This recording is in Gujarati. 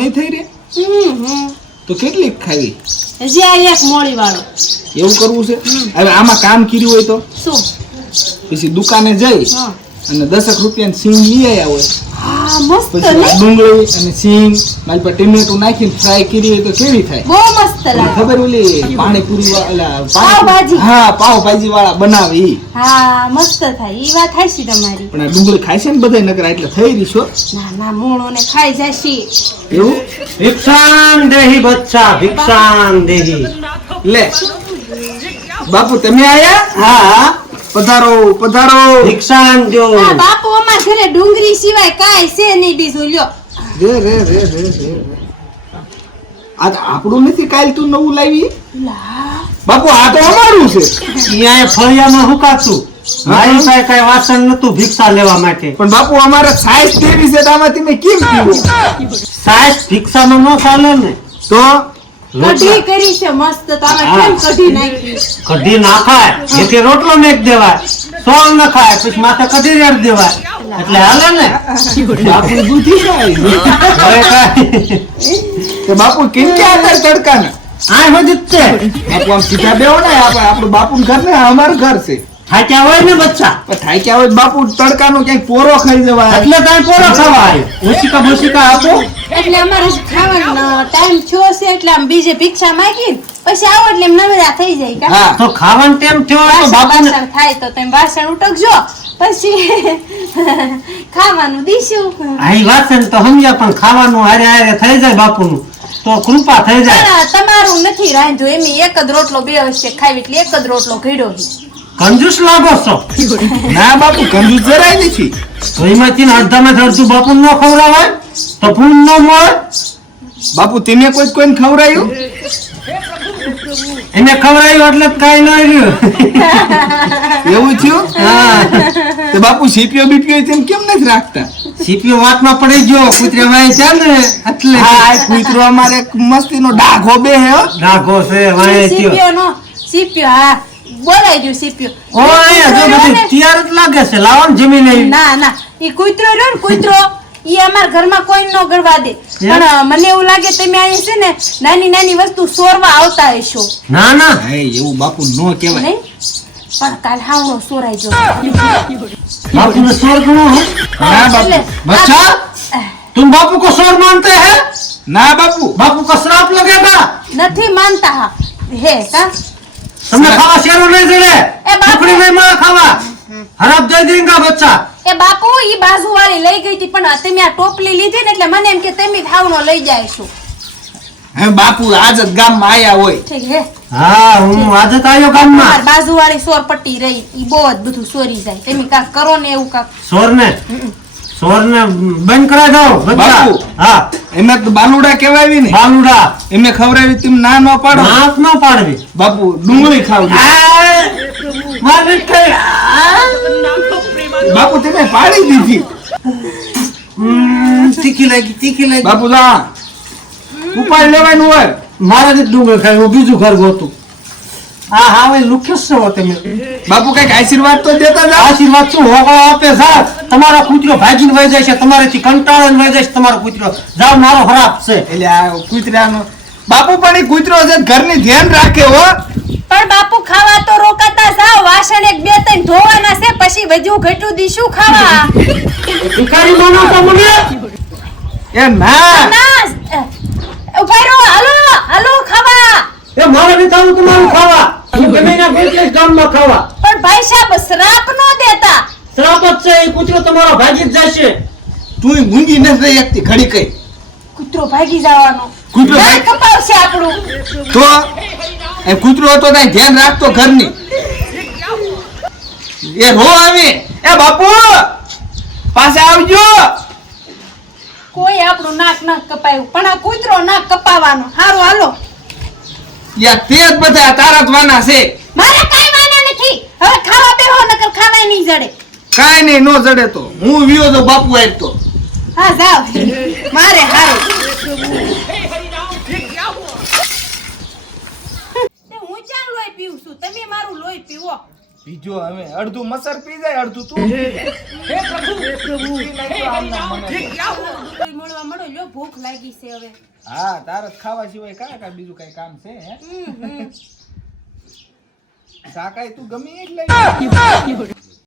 નહીં થઈ રે તો કેટલી ખાવી? હજી આ એક મોળી વાળો એવું કરવું છે? હવે આમાં કામ કર્યું હોય તો શું પછી દુકાને જઈ અને 10 રૂપિયાની સિંગ લઈ આવ્યા હોય, હા મસ્ત પછી ને, ડુંગળી અને સિંગ મારી પર ટમેટું નાખીને ફ્રાય કરી હોય તો કેવી થાય? બહુ મસ્ત લાગે. ખબર ઓલી પાણીપુરી વાળા પાવભાજી. હા પાવભાજી વાળા બનાવે ઈ. હા મસ્ત થાય, ઈ વાત હાચી તમારી. પણ આ ડુંગળી ખાય છે ને બધાય નકર એટલે થઈ રહી છો. ના ના મૂળો ને ખાઈ જશે. એવું ભિક્ષાન દેહી બચ્ચા ભિક્ષાન દેહી. લે બાપુ તમે આયા? હા પધારો પધારો. ભિક્ષાન જો. હા બાપુ અમાર ઘરે ડુંગળી સિવાય કાઈ છે નહીં બીજું લ્યો. રે રે રે રે રે. આ આપણું નથી, કાલ તું નવું લાવી. લા બાપુ આ તો અમારું છે. અહીંયા ફળિયામાં હુકાતું મારી પાસે કઈ વાસણ નતું ભિક્ષા લેવા માટે. પણ બાપુ અમારે સાઈઝ કેવી છે તો આમાંથી મેં કેમ પીવું? સાહેબ ભિક્ષામાં ન ચાલે ને. તો કઢી કરી છે મસ્ત, તો આમાં કેમ કઢી નાખી? કઢી નાખાય એથી રોટલો મેક દેવાય, સોળ નખાય પછી માથે કઢી રેડ દેવાય એટલે હાલે ને. બાપુ દૂધી ખાય. હવે કાંઈ તો બાપુ કેમ કે આતા તડકાના? આ બધી જ છે. બાપુ આમ સીધા બેહો ને, આપણું બાપુનું ઘર ને અમારું ઘર છે. થાક્યા હોય ને બચ્ચા પણ થાક્યા હોય તો બાપુ તડકાનો ક્યાંક પોરો ખાઈ જવાય. એટલે તારે પોરો ખાવા આવ્યો. ઓશિકા બોશિકા આપો. એટલે અમારે ખાવાનો ટાઈમ થયો છે એટલે આમ બીજે ભિક્ષા માંગી પછી આવો એટલે એમ નવરા થઈ જાય કા. હા તો ખાવાનું ટેમ થયો હોય તો બાપુને વાસણ થાય તો તમે વાસણ ઉટકજો પછી ખાવાનું દીશું. આઈ વાસણ તો સમજ્યા પણ ખાવાનું હારે હારે થઈ જાય બાપુનું તો કૃપા થઈ જાય. પણ તમારું નથી રાંધ્યું, એમ એક જ રોટલો બે વર્ષે ખાવી એટલે એક જ રોટલો ઘડ્યો છે. કંજૂસ લાગો છો. ના બાપુ કંજૂસ જરાય નથી. તો એમાંથી અડધામાં અડધું બાપુ ન ખવડાવાય તો પૂન ન મળે. બાપુ તમે કોઈને ખવડાયું? એને ખવડાવ્યું એટલે કઈ ન રહ્યું. એવું થયું? હા તો બાપુ સીપીઓ બીપીઓ તેમ કેમ નથી રાખતા? સીપીઓ વાતમાં પડી ગયો કુતરે વાય છે ને એટલે હા કૂતરો અમારે એક મસ્તીનો ડાઘો બે હે હો. ડાઘો છે વાય થયો. સીપ્યો નો સીપ્યો, હા બોલાઈ ગયું સીપ્યો. ઓ અહીંયા જો બધી તૈયાર જ લાગે છે. લાવો ને જમીન આવી. ના ના ઈ કૂતરો રહ્યો ને કૂતરો ઈ અમારા ઘરમાં કોઈ ન ગળવા દે. પણ મને એવું લાગે તમે અહીં છે ને નાની નાની વસ્તુ ચોરવા આવતા હશો. ના ના હે એવું બાપુ નો કહેવાય. નહીં પણ કાલ હાવણો ચોરાઈ જો. બાપू स्वर गणो है। ना बापू बच्चा तुम बापू को स्वर मानते हैं? ना बापू बापू का श्राप लगेगा। નથી માનતા હા હે કા तुमने खावा शेरो नहीं जड़े ए बापू। टुकड़ी में मार खावा हड़प दे देंगे बच्चा। એ બાપુ ઈ બાજુ વાળી લઈ ગઈ હતી પણ તમે આ ટોપલી લીધી ને એટલે મને એમ કે તમે હાવણો લઈ જાય છો. હે બાપુ આજ જ ગામમાં આયા હોય. ઠીક હે हाँ हूँ आदत आयो काम में। માર બાજુ વાળી સોર પટ્ટી રહી ઈ બહુ જ બધું સોરી જાય તમે કાક કરો ને એવું કાક. स्वर ने बंद करा दो बच्चा। बापू। हाँ એમને તો બાલુડા કહેવાય ને बालूड़ा એમને ખવડાવી તેમ ના ન પાડો. नाक न पाड़वी બાપુ ડુંગળી ખાવડી. मार के બાપુ તમે પાડી દીધી. तीखी लगी બાપુ જા ઉપાય લેવાનું હોય. मारा ने डूंगर खाए वो बीजू घर गोतू। हाँ हाँ वे लुक्यस से होते में બાપુ કઈક આશીર્વાદ તો દેતા જાઓ. आशीर्वाद શું હોગો આપે સાહેબ તમારો કૂતરો ભાગીને વહી જાય છે તમારેથી કંટાળીને વહી જાય છે તમારો કૂતરો જાવ મારો ખરાબ છે એટલે આ કૂતરાનો બાપુ પણ ઈ કૂતરો છે ઘરની ધ્યાન રાખે હો. પણ બાપુ ખાવા તો રોકાતા જાવ વાસણ એક બે ત્રણ ધોવાના છે પછી વધુ ઘટું દીશું ખાવા. ભિખારી બનો તો મને એ ના ના ઉભા રહો હાલો હાલો ખાવા. એ મારે નથી આવું તમારું ખાવા હું ગમે ના ગોતલે ગામમાં ખાવા પણ ભાઈ સાહેબ શ્રાપ નો દેતા. શ્રાપ જ છે એ કૂતરો તમારો ભાગી જ જશે. તું મૂંગી નથી રહી એકતી ઘડી કઈ. કૂતરો ભાગી જવાનો કૂતરો ના ભાગ- કપાવશે આપણું. તો એ કૂતરો હતો ત્યાં ધ્યાન રાખતો ઘરની. એ રો આવી એ બાપુ પાસે આવજો. કોઈ આપણું નાક ન કપાયું પણ આ કૂતરો નાક કપાવવાનો. હારું હાલો યા તે જ બધા તારા જ વાના છે. મારે કાઈ વાના નથી હવે ખાવા બેહો નકર ખાવાય નહીં જડે. કાઈ નહીં નો જડે તો હું વિયો તો બાપુ આય તો. હા જાવ મારે હારું. હું ચાર લોહી પીવું છું તમે મારું લોહી પીવો. બીજો હવે અડધું મસર પી જાય અડધું તું પી જાય. પી નાખ્યો આમના મને તો. મળવા મળો લ્યો ભૂખ લાગી છે હવે. હા તારે જ ખાવા સિવાય કાંઈ બીજું કઈ કામ છે હે શાકાય તું ગમે એ જ લઈ